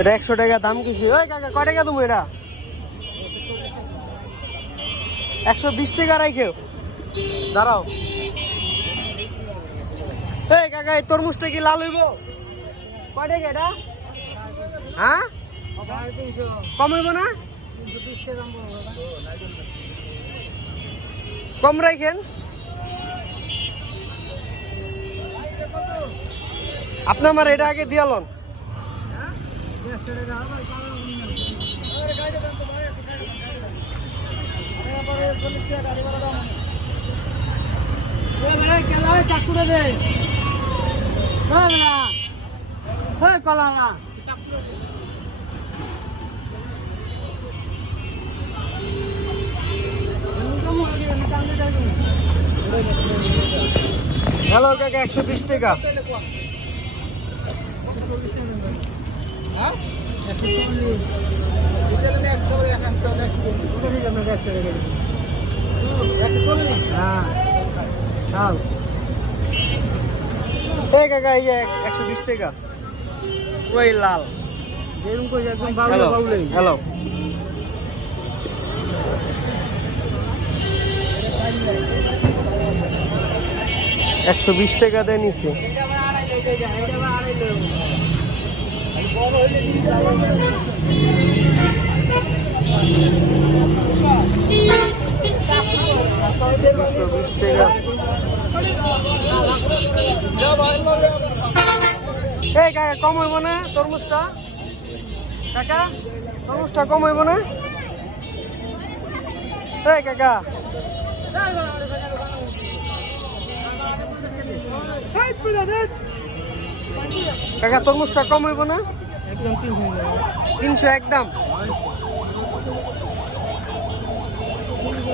এটা 100 টাকা দাম কিছু। ওই কাকা কয় টাকা তুমি এটা? 120 টাকা রাখো। দাঁড়াও। এই কাকা এই তরমুজটা কি লাল হইব? কয় টাকা এটা? হ্যাঁ কম হইব না? কম রাখেন। আপনি আমার এটা আগে দিয়ালন। হ্যালো কাকা 120 টাকা। এই কাকা এই 120 টাকা পুরোই লাল। হ্যালো হ্যালো 120 টাকা দিয়ে নিছি। এই কাকা কম হইব না তরমুজটা? কাকা তরমুজটা কম হইব না? এই কাকা কাকা তরমুজটা কম হইব না? 300 একদম।